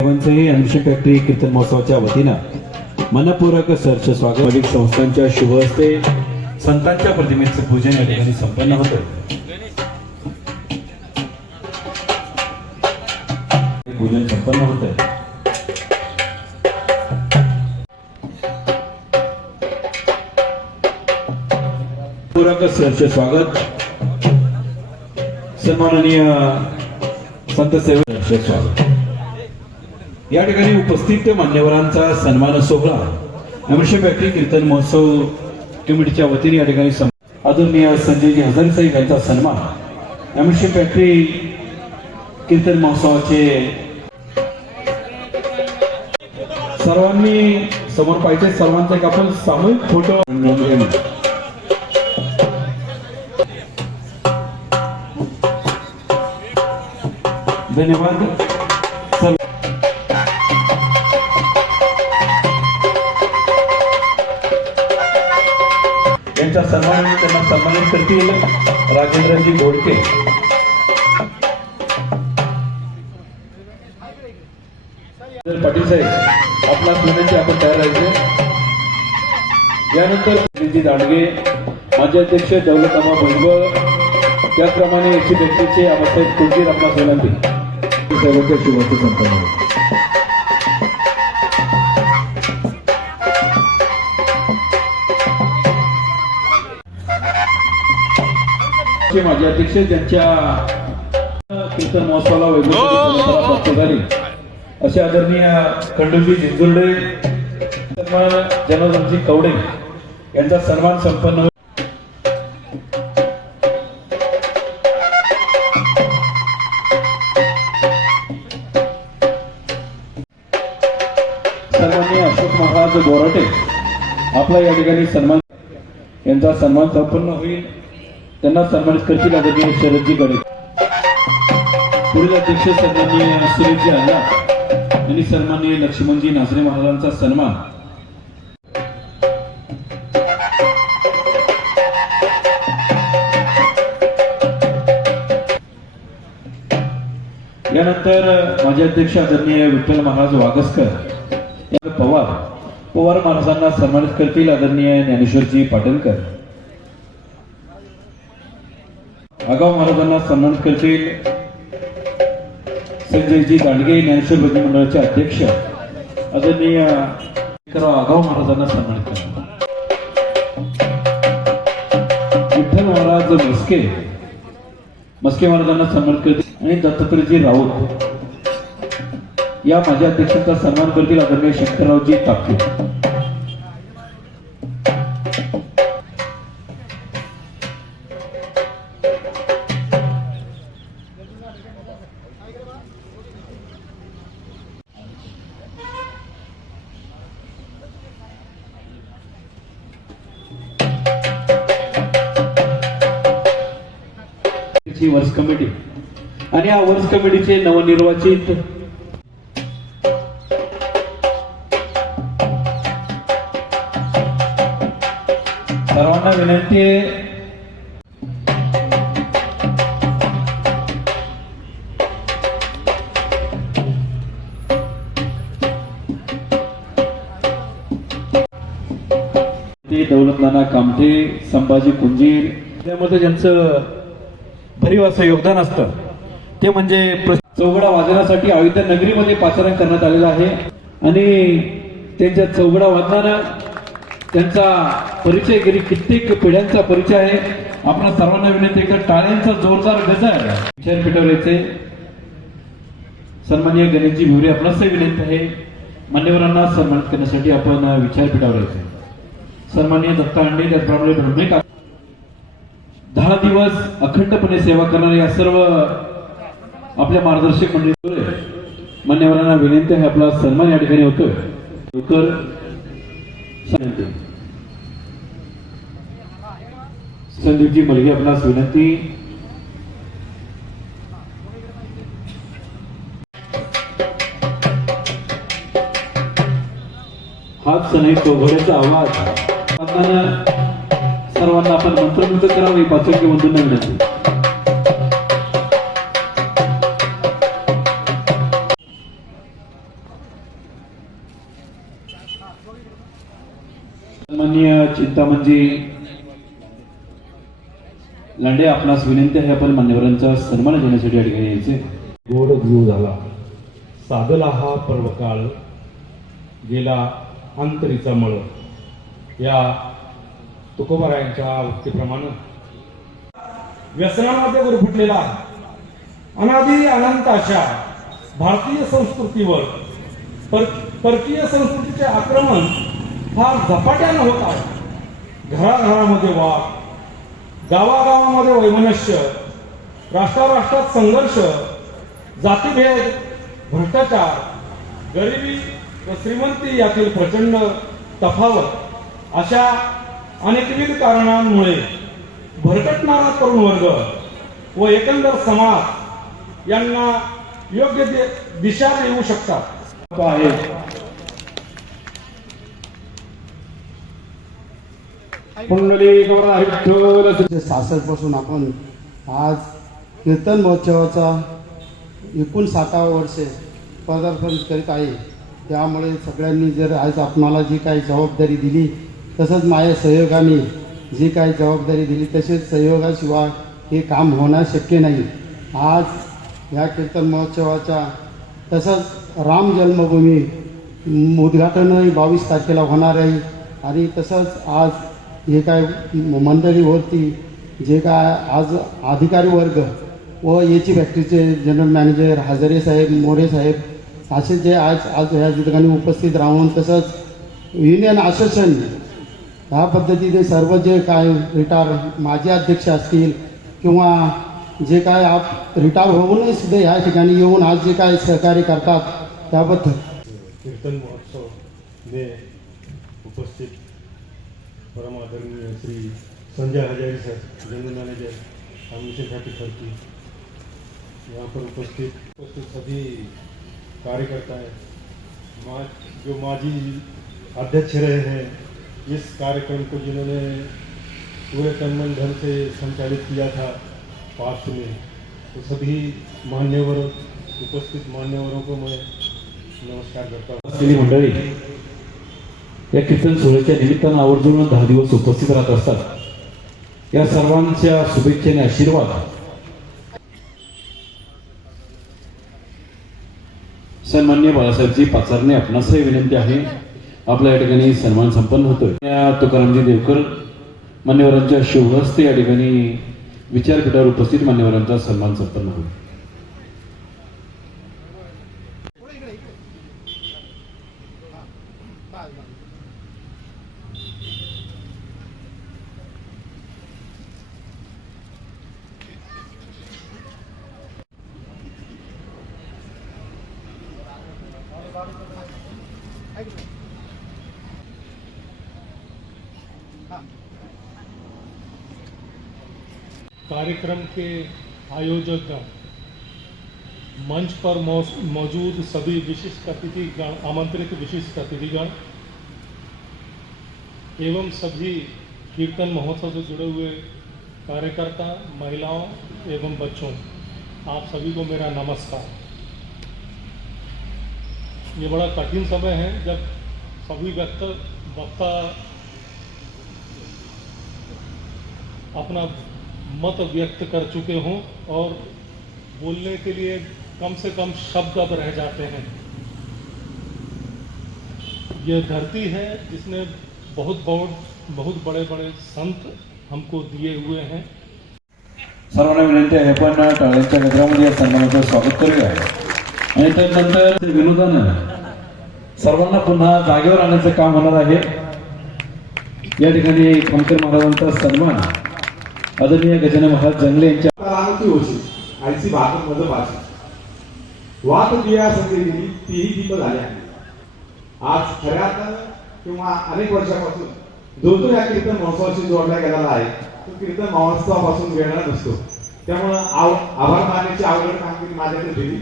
साहेबांचंही factory कीर्तन महोत्सवाच्या वतीनं मनपूरक सरच स्वागत. सामाजिक संस्थांच्या शुभ हस्ते संतांच्या प्रतिमेचं पूजन या ठिकाणी संपन्न होतं. पूजन संपन्न होत पूरक सरचे स्वागत. सन्माननीय संत सेवक स्वागत. या ठिकाणी उपस्थित मान्यवरांचा सन्मान सोहळा अमृष कीर्तन महोत्सव कमिटीच्या वतीने या ठिकाणी सं- आदरणीय संजयजी हजारे साहेब यांचा सन्मान अमृष कीर्तन महोत्सवाचे सर्वांनी समोर पाहिजे सर्वांचा एक आपण सामूहिक फोटो धन्यवाद. यांचा सन्मान त्यांना सन्मानित करतील राजेंद्रजी घोडके पाटील साहेब आपला विनंती आपण तयार राहायचे. यानंतर जी दांडगे माजी अध्यक्ष दौलतामा भुजबळ त्याचप्रमाणे एकशे व्यक्तीचे आबासाहेब कुलजीर आपला विनंती सर्वच्या शुभेच्छा संपन्न माजी अध्यक्ष ज्यांच्या कीर्तन महोत्सवाला वैभव प्राप्त झाली. असे आदरणीय खंडूजी जिंजुर्डे सन्मान जनार्दनजी कवडे यांचा सन्मान संपन्न अशोक महाराज बोराटे आपला या ठिकाणी सन्मान यांचा सन्मान संपन्न होईल. त्यांना सन्मानित करतील आदरणीय शरदजी गडे. पुढील अध्यक्ष सन्माननीय सुरेशजी अण्णा यांनी सन्माननीय लक्ष्मणजी नासरे महाराजांचा सन्मान. यानंतर माजी अध्यक्ष आदरणीय विठ्ठल महाराज वागसकर पवार पवार महाराजांना सन्मानित करतील आदरणीय ज्ञानेश्वरजी पाटणकर. आगाव महाराजांना सन्मान करतील संजयजी दांडगे ज्ञानेश्वर भजनी मंडळाचे अध्यक्ष. आदरणीय आगाव महाराजांना सन्मान करतील विठ्ठल महाराज मस्के मस्के महाराजांना सन्मान करतील आणि दत्तात्रयजी राऊत. या माझ्या अध्यक्षांचा सन्मान करतील आदरणीय शंकररावजी तापकीर ही वर्ष कमिटी. आणि या वर्ष कमिटीचे नवनिर्वाचित सर्वांना विनंती आहे. ते दौलत नाना कामठे संभाजी कुंजीर. त्यामध्ये ज्यांचं भरीव असं योगदान असतं. ते म्हणजे चौघडा वादनासाठी अयोध्या नगरीमध्ये पाचारण करण्यात आलेलं आहे. आणि त्यांच्या चौघडा वादनानं त्यांचा परिचय गेली. कित्येक पिढ्यांचा परिचय आहे. आपण सर्वांना विनंती आहे टाळ्यांचा जोरदार गजर विचारपीठावर यायचे सन्माननीय गणेशजी भिवरे आपणास विनंती आहे. मान्यवरांना सन्मानित करण्यासाठी आपण विचारपीठावर यायचे सन्मान्य दत्ता अंडे त्याचप्रमाणे ब्रह्मे दहा दिवस अखंडपणे सेवा करणारे या सर्व आपल्या मार्गदर्शक मंडळी मान्यवरांना विनंती आहे आपला सन्मान या ठिकाणी होतो लवकर संदीपजी. मुलगी आपणास विनंती. हाच सनई तो आवाज. सर्वांना आपण मंत्रमुक्त करावं ही पाचोकी बंधूंना विनंती चिंतामणजी लांडे आपणास विनंती आहे आपण मान्यवरांचा सन्मान घेण्यासाठी या यायचे. गोड झाला साधला हा पर्वकाळ गेला अंतरीचा मळ. या तुकोबरायांच्या उक्तीप्रमाणे व्यसनामध्ये गुरफुटलेला अनादी अनंत अशा भारतीय संस्कृतीवर पर परकीय संस्कृतीचे आक्रमण फार झपाट्यानं होत आहे. घराघरामध्ये वाद गावागावामध्ये वैमनस्य राष्ट्राराष्ट्रात संघर्ष जातीभेद भ्रष्टाचार गरिबी व श्रीमंती यातील प्रचंड तफावत अशा अनेकविध कारणांमुळे भरकटणारा तरुण वर्ग व एकंदर समाज यांना योग्य दिशा देऊ शकतात. आहे सासष्टपासून आपण आज कीर्तन महोत्सवाचा एकूण साठावं वर्ष पदार्पण करीत आहे त्यामुळे सगळ्यांनी जर आज आपणाला जी काही जबाबदारी दिली तसंच माझ्या सहयोगाने जी काही जबाबदारी दिली तसेच सहयोगाशिवाय हे काम होणं शक्य नाही. आज ह्या कीर्तन महोत्सवाच्या तसंच राम जन्मभूमी उद्घाटनही बावीस तारखेला होणार आहे. आणि तसंच आज हे काय मंडळीवरती जे काय आज अधिकारी वर्ग व याची फॅक्टरीचे जनरल मॅनेजर हजारे साहेब मोरे साहेब असे जे आज आज ह्या ठिकाणी उपस्थित राहून तसंच युनियन असोसिएशन ह्या पद्धतीने सर्व जे काय रिटायर माजी अध्यक्ष असतील किंवा जे काय आप रिटायर होऊनही सुद्धा ह्या ठिकाणी येऊन आज जे काय सहकार्य करतात त्याबद्दल. कीर्तन महोत्सव में उपस्थित परमादरणीय Shri Sanjay Hazari sir general manager commission खर्ची यहाँ पर उपस्थित उपस्थित सभी कार्यकर्ता है मा जो माजी अध्यक्ष रहे हैं इस कार्यक्रम को जिन्होंने पूरे तन मन धन से संचालित किया था पास्ट में तो सभी मान्यवर उपस्थित मान्यवरों को मैं नमस्कार करता हूँ। मंडळी या कीर्तन सोहळ्याच्या निमित्तानं आवर्जून दहा दिवस उपस्थित राहत असतात. या सर्वांच्या शुभेच्छेने आशीर्वाद. सन्मान्य बाळासाहेबजी पाचारने आपणासही विनंती आहे आपल्या या ठिकाणी सन्मान संपन्न होतोय. या तुकारामजी देवकर मान्यवरांच्या शुभहस्ते या ठिकाणी विचारपीठावर उपस्थित मान्यवरांचा सन्मान संपन्न होईल. कार्यक्रम के आयोजक मंच पर मौजूद सभी विशिष्ट अतिथिगण, आमंत्रित विशिष्ट अतिथिगण एवं सभी कीर्तन महोत्सव से जुड़े हुए कार्यकर्ता, महिलाओं एवं बच्चों, आप सभी को मेरा नमस्कार। ये बड़ा कठिन समय है, जब सभी व्यक्त, वक्ता अपना मत व्यक्त कर चुके हों और बोलने के लिए कम से कम शब्द अब रह जाते हैं। यह धरती है जिसने बहुत बहुत बहुत बड़े बड़े संत हमको दिए हुए हैं। सर्वांना विनंती आहे आपण टाळ्यांच्या गजरामध्ये या सन्मानाचं स्वागत करूया. आणि त्यानंतर विनोदानं सर्वांना पुन्हा जागेवर आणण्याचं काम होणार आहे. या ठिकाणी खामकर महाराजांचा सन्मान. आदरणीय गजानन महाराज जंगले यांच्या कालानुती होशी. आईची भाकत मध भाषी वाट दिया संधी दिली तीही दीप झाली आहे आज खऱ्या किंवा अनेक वर्षापासून जो जो या कीर्तन महोत्सवाशी जोडला गेलेला आहे. तो कीर्तन महोत्सवापासून वेगळा नसतो. त्यामुळं आव आभार मानण्याची आवड कामगिरी माझ्याकडे दिली